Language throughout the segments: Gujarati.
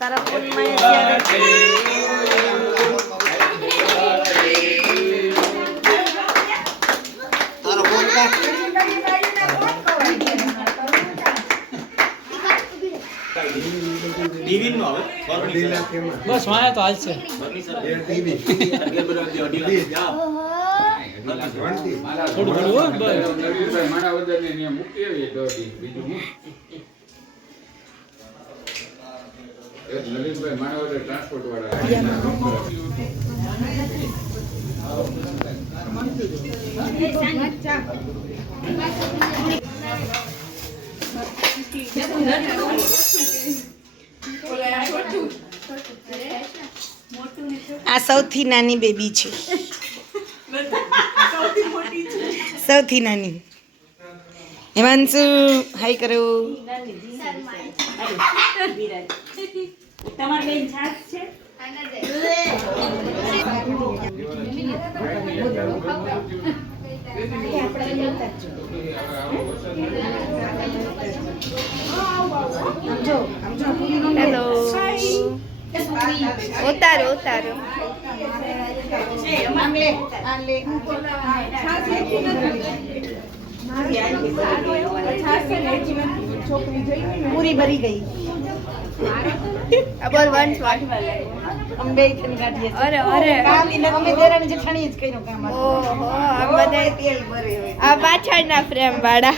તારા ફોનમાં બસ વાયા તો હાલ છે થોડું થોડું મારા વગર ને મૂકી બીજું લલિતભાઈ મારા વગર ટ્રાન્સપોર્ટ આ સૌથી નાની બેબી છે સૌથી નાની હિમાંશુ હાય કરો તમાર બેન છાસ છે હેલો ઉતારો ઉતારો પૂરી ભરી ગઈ અબર વન સ્વાટ અંબે કાઢીએ અરે અરે કામ એટલે અમે દેરાની જેઠાણી જ કઈનો કામ ઓહો આ બધા તેલ ભરે હોય આ પાછળના ફ્રેમ વાળા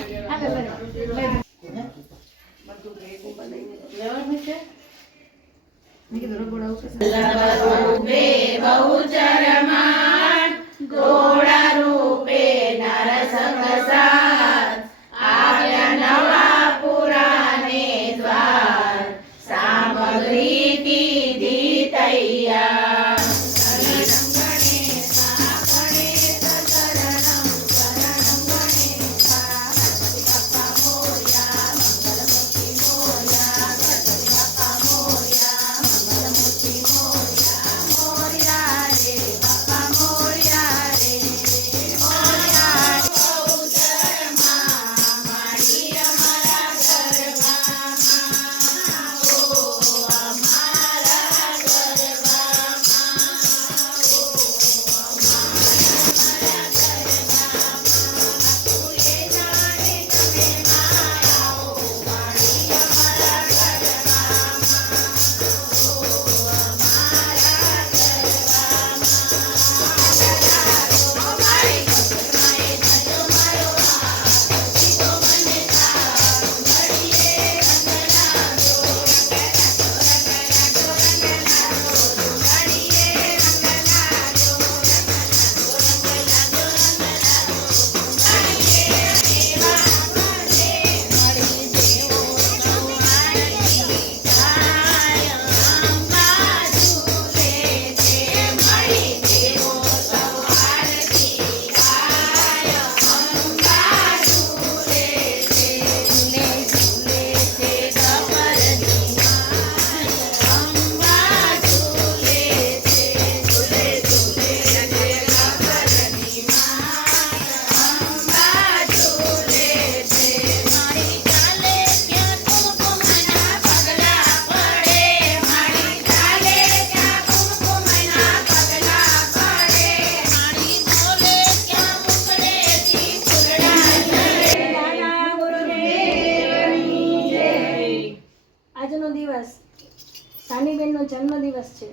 સાનીબેનનો જન્મદિવસ છે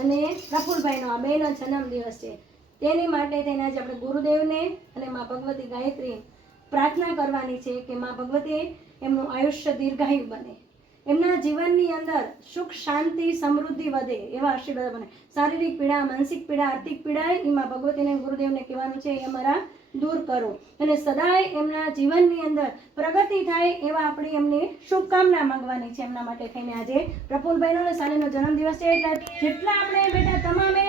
અને પ્રફુલભાઈનો આ બેનો જન્મદિવસ છે તેની માટે થઈને આજે આપણે ગુરુદેવને અને મા ભગવતી ગાયત્રી પ્રાર્થના કરવાની છે કે મા ભગવતી એમનું આયુષ્ય દીર્ઘાયુ બને, એમના જીવનની અંદર સુખ શાંતિ સમૃદ્ધિ વધે એવા આશીર્વાદ બને. શારીરિક પીડા, માનસિક પીડા, આર્થિક પીડા એ મા ભગવતીને ગુરુદેવને કહેવાનું છે એ અમારા દૂર કરો અને સદાય એમના જીવનની અંદર પ્રગતિ થાય એવા આપણી એમની શુભકામના માંગવાની છે. એમના માટે થઈને આજે પ્રફુલભાઈનો અને સાનીનો જન્મદિવસ છે એટલે જેટલા આપણે બેટા તમામે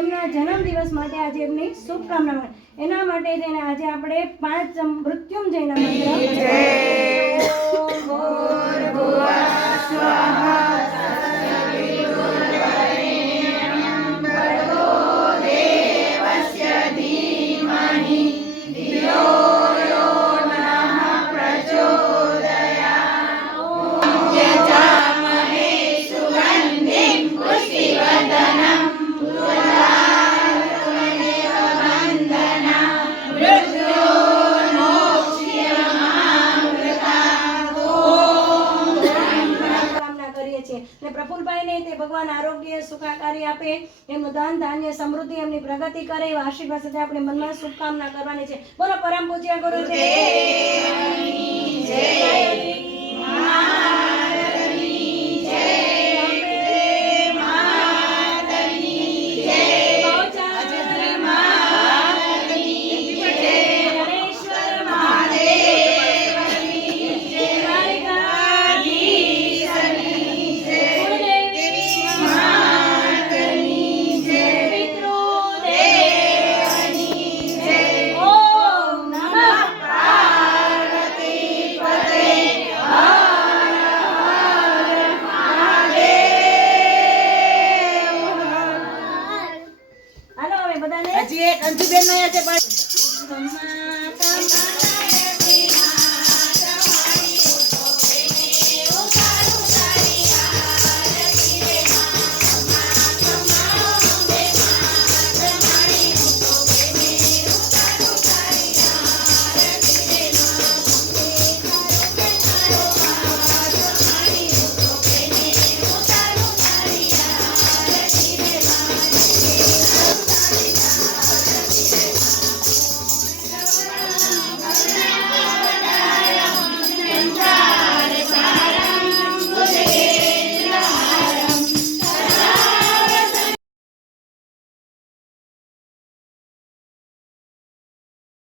એમના જન્મદિવસ માટે આજે એમની શુભકામના માંગે. એના માટે થઈને આજે આપણે 5 મૃત્યુંજયના મંત્ર કરીએ છીએ અને પ્રફુલભાઈને તે ભગવાન આરોગ્ય સુખાકારી આપે, એમનું ધન ધાન્ય સમૃદ્ધિ એમની પ્રગતિ કરે એવા આશીર્વાદ સાથે આપણે મનમાં શુભકામના કરવાની છે. બોલો પરમ પૂજ્ય ગુરુદેવની જય. હજી એક અંજુબેન નો છે પણ